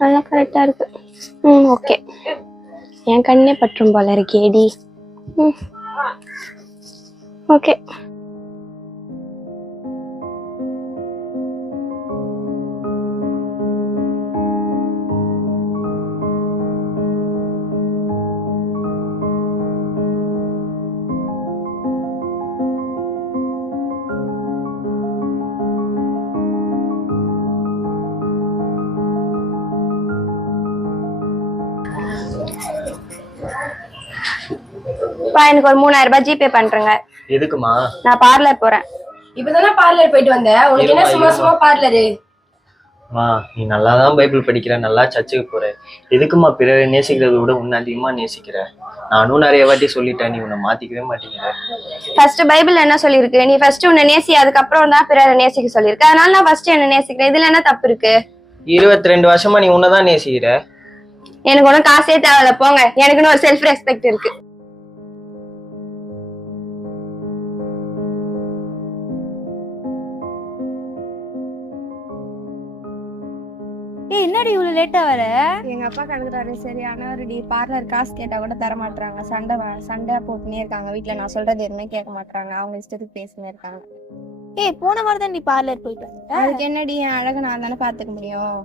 நல்லா கரெக்டா இருக்கு. ஓகே. என் கண்ணே பற்றும் போல இருக்கேடி. ஓகே. எனக்கு ஒரு 3000 ரூபாய் ஜிபே பண்றேங்க. எதுக்குமா? நான் பார்லர் போறேன். இப்பதானே பார்லர் போயிட்டு வந்தேன். உனக்கு என்ன சும்மா சும்மா பார்லரு? நீ நல்லாதான் பைபிள் படிக்கிற, நல்லா சர்ச்சுக்கு போற. எதுக்குமா பிறரை நேசிக்கிறத விட உன்னை அதிகமா நேசிக்கிற? நானும் நிறைய வாட்டி சொல்லிட்டேன், நீ உன்னை மாத்திக்கவே மாட்டேங்கிற. ஃபர்ஸ்ட் பைபிள் என்ன சொல்லிருக்கு? நீ ஃபர்ஸ்ட் உன்னை நேசி, அதுக்கப்புறம் தான் பிறரை நேசிக்க சொல்லிருக்கு. அதனால நான் ஃபர்ஸ்ட் என்ன நேசிக்கிறேன். இதுல என்ன தப்பு இருக்கு? 22 வருஷமா நீ உன்னதான் நேசிக்கிற. எனக்கு ஒன்னும் காசே தேவையில்ல, போங்க. எனக்குன்னு ஒரு செல்ஃப் ரெஸ்பெக்ட் இருக்கு. என்னடி இவ்வளவு லேட்டா வர? எங்க அப்பா கணக்குறாரு சரியான ஒரு பார்லர் காசு கேட்டா கூட தர மாட்டாங்க. சண்டை போட்டுனே இருக்காங்க வீட்டுல. நான் சொல்றது எதுவுமே கேட்க மாட்டாங்க. அவங்க இஷ்டத்துக்கு பேசினே இருக்காங்க. போன வாரம் தான் நீ பார்லர் போயிட்டு வந்த. அதுக்கு என்னடி, என் அழகை நான் தானே பாத்துக்க முடியும்.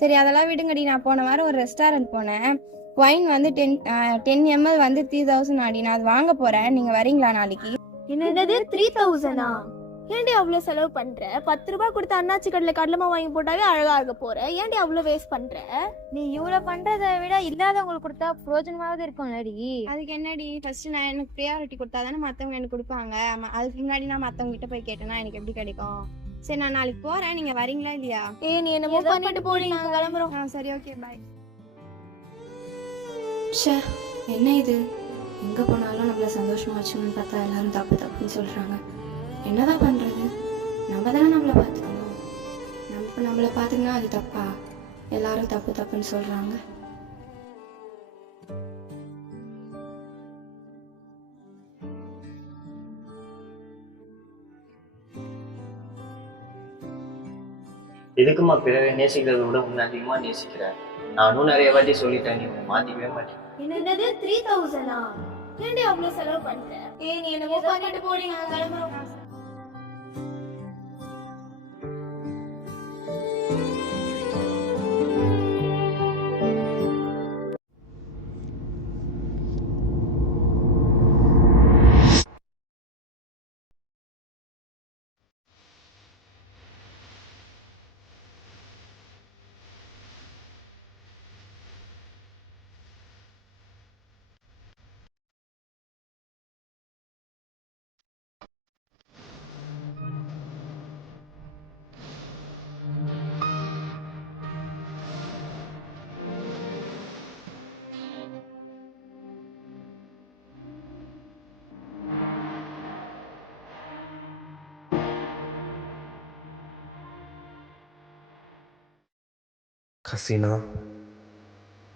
சரி அதெல்லாம் விடுங்கடி. நான் போன வாரம் ஒரு ரெஸ்டாரண்ட் போனேன். ஒயின் வந்து 10 ml வந்து 3000 ஆடி. நான் அது வாங்க போறேன். நீங்க வரீங்களா நாளைக்கு? என்னது 3000? ஏன்டி அவ்வளவு செலவு பண்ற? 10 ரூபாய் கொடுத்து அண்ணாச்சி கடையில கடலமா வாங்கி போட்டாவே அழகா இருக்க போற. ஏன்டி அவ்வளவு வேஸ்ட் பண்ற? நீ இவ்வளவு பண்றதை விட இல்லாதவங்களுக்கு கொடுத்தா பிரயோஜனமாவது இருக்கும்லடி. அதுக்கு என்னடி, ஃபர்ஸ்ட் நான் எனக்கு ப்ரியாரிட்டி கொடுத்தாதானே மத்தவங்க எனக்கு கொடுப்பாங்க. அதுக்கு முன்னாடி நான் மத்தவங்க கிட்ட போய் கேட்டேன்னா எனக்கு எப்படி கிடைக்கும்? சரி நான் நாளைக்கு போறேன். நீங்க வரீங்களா இல்லையா? நீ என்னமோ பண்ணிட்டு போடி, நாங்க கிளம்புறோம். சரி ஓகே பாய். என்ன இது, எங்க போனாலும் நம்மள சந்தோஷமா வச்சுக்கணும்னு பார்த்தா எல்லாரும் தப்பு தப்புன்னு சொல்றாங்க. என்னதான் பண்றது? நம்ம தானே நம்மளை பார்த்துக்கணும். நம்மளை பார்த்துக்கனா அது தப்பா? எல்லாரும் தப்பு தப்புன்னு சொல்றாங்க. எதுக்குமா பிறரை நேசிக்கிறத விட உன்னை அதிகமா நேசிக்கிற? நானும் நிறைய வாட்டி சொல்லிட்டேன், நீ உன்னை மாத்திக்கவே மாட்டேன். என்னது 3000? ஏன்டி அவ்வளவு செலவு பண்ற? நீ என்னமோ பண்ணிட்டு போடி, நாங்க கிளம்புறோம்.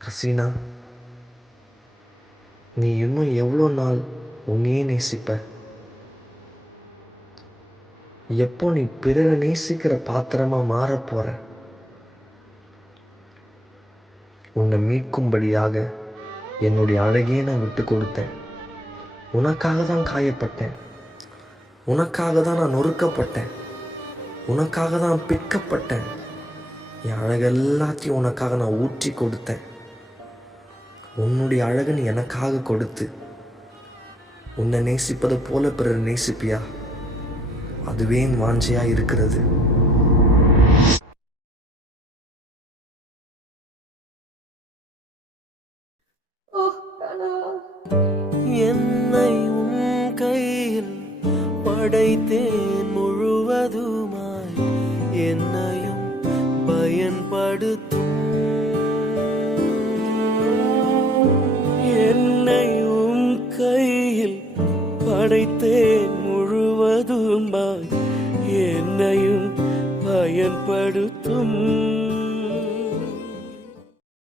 கசீனா, நீ இன்னும் எவ்வளோ நாள் உன்னையே நேசிப்ப? எப்போ நீ பிறரை நேசிக்கிற பாத்திரமா மாற போற? உன்னை மீட்கும்படியாக என்னுடைய அழகையே நான் விட்டு கொடுத்தேன். உனக்காக தான் காயப்பட்டேன். உனக்காக தான் நான் நொறுக்கப்பட்டேன். உனக்காக தான் பிக்கப்பட்டேன். என் அழகெல்லாத்தையும் உனக்காக நான் ஊற்றி கொடுத்தேன். உன்னுடைய அழகை நீ எனக்காக கொடுத்து உன்னை நேசிப்பது போல பிறர் நேசிப்பியா? அதுவே என் வாஞ்சையா இருக்கிறது. என்னை உன் கையில் படைத்தேன் முழுவதுமாய், என்னையும் பயன்படுத்தும். என்னை உன் கையில் படைத்தேன் முழுவதுமாய், என்னையும் பயன்படுத்தும்.